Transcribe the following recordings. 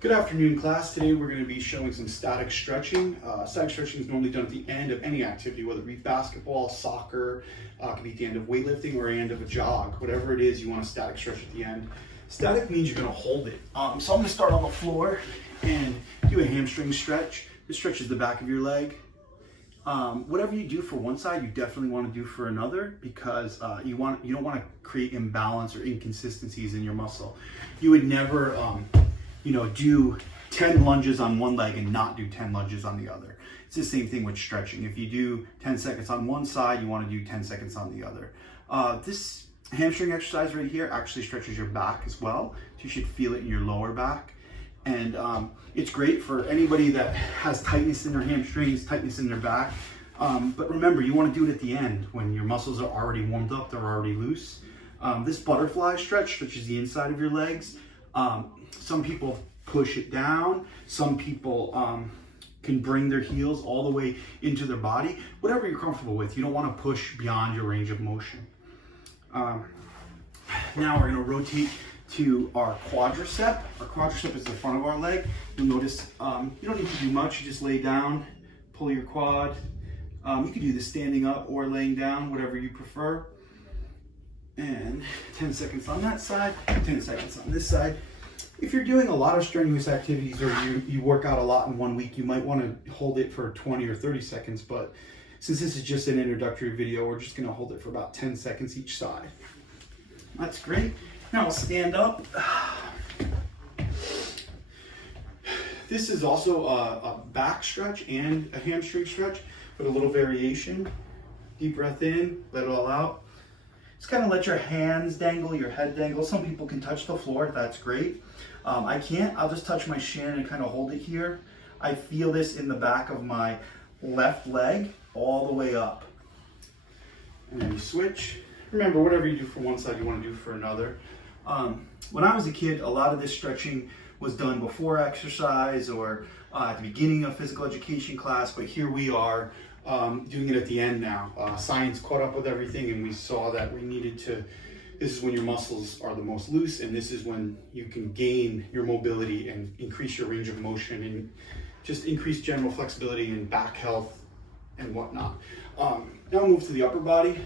Good afternoon, class. Today we're going to be showing some static stretching. Static stretching is normally done at the end of any activity, whether it be basketball, soccer, it could be at the end of weightlifting or end of a jog. Whatever it is, you want a static stretch at the end. Static means you're going to hold it. So I'm going to start on the floor and do a hamstring stretch. This stretches the back of your leg. Whatever you do for one side, you definitely want to do for another because you don't want to create imbalance or inconsistencies in your muscle. You would never do 10 lunges on one leg and not do 10 lunges on the other. It's the same thing with stretching. If you do 10 seconds on one side, you want to do 10 seconds on the other. This hamstring exercise right here actually stretches your back as well. So you should feel it in your lower back. And it's great for anybody that has tightness in their hamstrings, tightness in their back. But remember, you want to do it at the end when your muscles are already warmed up, they're already loose. This butterfly stretch stretches the inside of your legs. Some people push it down. Some people can bring their heels all the way into their body. Whatever you're comfortable with. You don't want to push beyond your range of motion. Now we're going to rotate to our quadricep. Our quadricep is the front of our leg. You'll notice you don't need to do much. You just lay down, pull your quad. You can do this standing up or laying down, whatever you prefer. And 10 seconds on that side, 10 seconds on this side. If you're doing a lot of strenuous activities or you work out a lot in one week, you might want to hold it for 20 or 30 seconds. But since this is just an introductory video, we're just going to hold it for about 10 seconds each side. That's great. Now we'll stand up. This is also a back stretch and a hamstring stretch, but a little variation. Deep breath in, let it all out. Just kind of let your hands dangle, your head dangle. Some people can touch the floor, that's great. I can't, I'll just touch my shin and kind of hold it here. I feel this in the back of my left leg all the way up. And then you switch. Remember, whatever you do for one side, you want to do for another. When I was a kid, a lot of this stretching was done before exercise or at the beginning of physical education class, but here we are doing it at the end now. Science caught up with everything and we saw that we needed to, this is when your muscles are the most loose and this is when you can gain your mobility and increase your range of motion and just increase general flexibility and back health and whatnot. Now we'll move to the upper body.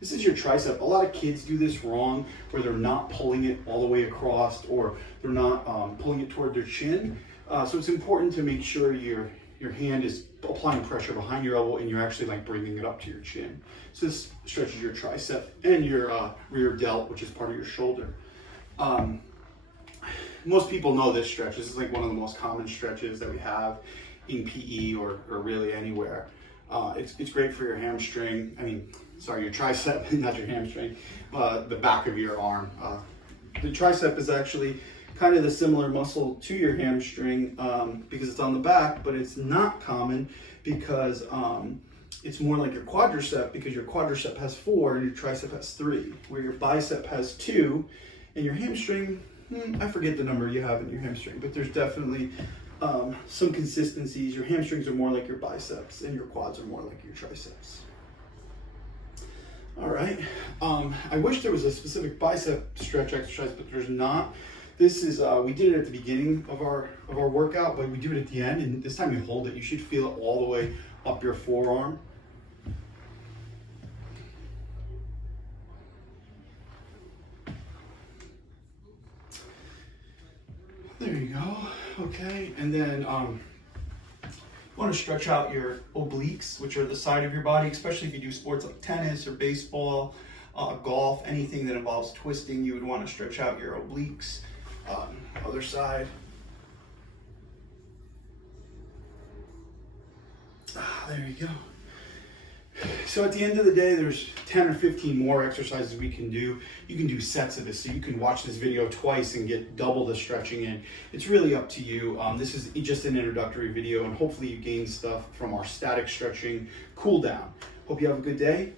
This is your tricep. A lot of kids do this wrong where they're not pulling it all the way across or they're not pulling it toward their chin. So it's important to make sure your hand is applying pressure behind your elbow and you're actually like bringing it up to your chin. So this stretches your tricep and your rear delt, which is part of your shoulder. Most people know this stretch. This is like one of the most common stretches that we have in PE or really anywhere. It's great for your hamstring. Your tricep, not your hamstring, the back of your arm. The tricep is actually kind of the similar muscle to your hamstring because it's on the back, but it's not common because it's more like your quadricep because your quadricep has 4 and your tricep has 3, where your bicep has 2 and your hamstring, I forget the number you have in your hamstring, but there's definitely some consistencies. Your hamstrings are more like your biceps and your quads are more like your triceps. All right, I wish there was a specific bicep stretch exercise, but there's not. This is, we did it at the beginning of our workout, but we do it at the end, and this time you hold it. You should feel it all the way up your forearm. There you go, okay. And then you want to stretch out your obliques, which are the side of your body, especially if you do sports like tennis or baseball, golf, anything that involves twisting, you would want to stretch out your obliques. Other side. There you go. So at the end of the day, there's 10 or 15 more exercises we can do. You can do sets of this, so you can watch this video twice and get double the stretching in. It's really up to you. This is just an introductory video, and hopefully you gain stuff from our static stretching cool down. Hope you have a good day.